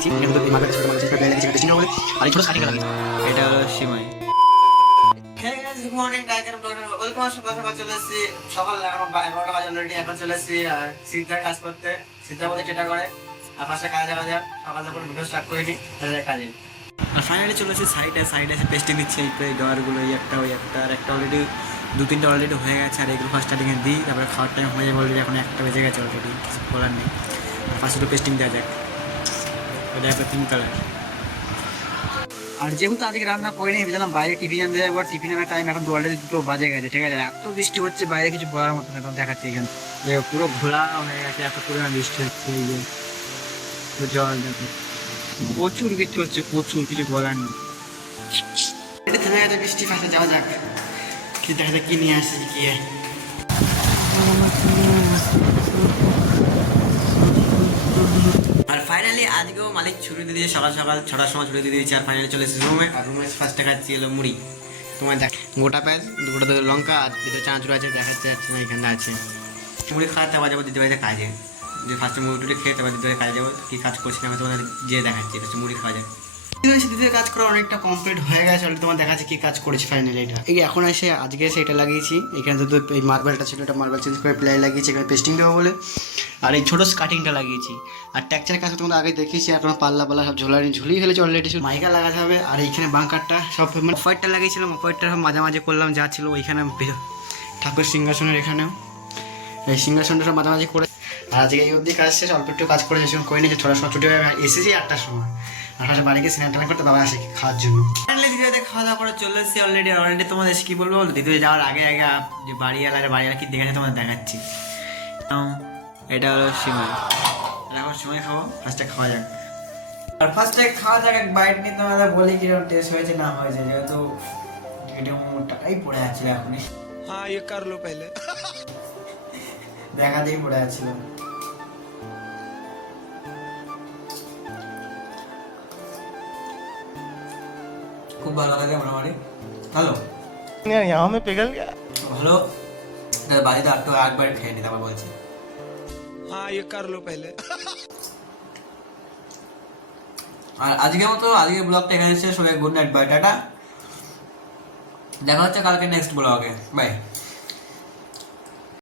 লাগিয়েছি, এখানে তো মার্বেল ছোট মার্বেল প্লেয়ার লাগিয়েছি, টেস্টিং বলে। আর এই ছোট স্কার্টিং লাগিয়েছি, এটা হলো সীমাই। গুড মর্নিং ডাইকার ব্লগার ওয়েলকাম। সকাল চলে এসেছি, সকাল এখন 11টা বাজে অলরেডি। এখন চলে এসেছি সিদ্ধার কাজ করতে। সিদ্ধা বলে যেটা করে আর পাশে কাজে যাওয়া যাক। সকাল থেকে ভিডিও স্টার্ট করিনি কাজে। আর ফাইনালি চলে এসেছি সাইডে এসে পেস্টিং দিচ্ছে এই ডয়ারগুলো, ওই একটা আর একটা অলরেডি 2-3টা অলরেডি হয়ে গেছে। আর এগুলো ফার্স্ট স্টার্টিংয়ে দিই, তারপরে খাওয়ার টাইম হয়ে যাবে অলরেডি। এখন 1টা বেজে গেছে অলরেডি, কিছু বলার নেই। ফার্স্ট একটু পেস্টিং দেওয়া যাক। ওটা একটা পিঙ্ক কালার। আর যেহেতু আজকে রান্না করিনি, ভেবেছিলাম বাইরে টিফিন আনতে যাবো। টিফিন আনার টাইম এখন অলরেডি 2 বাজে গেছে, ঠিক আছে। এত বৃষ্টি হচ্ছে বাইরে, কিছু বলার মতো না। দেখাচ্ছি এখানে যে পুরো ঘোলা হয়ে গেছে, এত পরিমাণ বৃষ্টি হচ্ছে। এই যে জল দেখো, প্রচুর বৃষ্টি হচ্ছে, প্রচুর, কিছু বলার নেই। এটা থেমে গেছে বৃষ্টি, ফাঁসে যাওয়া যাক। কি দেখা যাক কি নিয়ে আসি গিয়ে। আর ফাইনালি আজকেও মালিক ছুটি দিয়ে দিয়েছে, সকাল 6টার সময় ছুটি দিয়ে দিয়েছে। আর ফাইনালি চলে এসেছে রুমে। আর রুমে ফার্স্টে খাচ্ছি হলো মুড়ি। তোমার দেখ গোটা পেঁয়াজ, গোটা লঙ্কা, আর ভিতরে চানাচুর আছে, দেখাচ্ছে যাচ্ছে না, এখানে আছে। মুড়ি খাওয়াতে আবার যাবো দিদি বাড়িতে কাজে। যে ফার্স্টে মুড়ি টুড়ি খেয়ে তারপর দিদি বাড়ি কাজে যাবো। কী কাজ করছি না আমি তোমাদের যেয়ে দেখাচ্ছি। এটা মুড়ি খাওয়া যাবে। দিদির কাজ করা অনেকটা কমপ্লিট হয়ে গেছে অলরেডি। তোমার দেখাচ্ছে কি কাজ করেছি ফাইনালি। এটা এই এখন এসে আজকে এসে এটা লাগিয়েছি। এখানে তো এই মার্বেলটা ছিল, এটা মার্বেল চেঞ্জ করে প্লাই লাগিয়েছি এখানে পেস্টিং দেবো বলে। আর এই ছোটো স্কার্টিংটা লাগিয়েছি। আর ট্যাকচারের কাছে তোমাদের আগে দেখিয়েছি, এখন পাল্লা সব ঝুলিয়ে ফেলেছি অলরেডি। মাইকা লাগাতে হবে। আর এইখানে বাঙ্কারটা সব মানে অফারটা লাগিয়েছিলাম, অফারটা সব মাঝামাঝি করলাম যা ছিল ওইখানে। ঠাকুর সিংহাসনের এখানেও এই সিংহাসনটা সব মাঝামাঝি করে। আর আজকে এই অবধি কাজ শেষ, অল্প একটু কাজ করে এসে করে নিয়েছি। 6টার সময় ছুটি হয়ে এসেছি 8টার সময়। আর পাশে বাড়িকে স্নান টান করতে বাবা আসে খাওয়ার জন্য। ফাইনালি দিদিভাইতে খাওয়া দাওয়া করে চলে এসেছি অলরেডি। তোমাদের এসে কী বলবো বলো, দিদিভাই যাওয়ার আগে যে বাড়িওয়ালা কি দেখেছে তোমাদের দেখাচ্ছি। এটা হলো সীমাই। এখন সময় খাবো, ফার্স্টে খাওয়া যাক। আর ফার্স্টে খাওয়া যাক, এক বাইট নিয়ে তোমাদের বলি কিরকম টেস্ট হয়েছে না হয়েছে। যেহেতু ভিডিও টাকাই পড়ে যাচ্ছিল এখনই। হ্যাঁ ये कर लो पहले। দেখাতেই পড়ে যাচ্ছিল। খুব ভালো লাগে মোটামুটি, ভালো। यहाँ में पिघल गया। ভালো বাড়িতে একবার খেয়ে নি, তারপর বলছি। हाँ ये कर लो पहले। আর আজকের ব্লগটা এখানে শেষ। সবাই গুড নাইট, বাই, টাটা। দেখা হচ্ছে কালকে নেক্সট ব্লগে, বাই।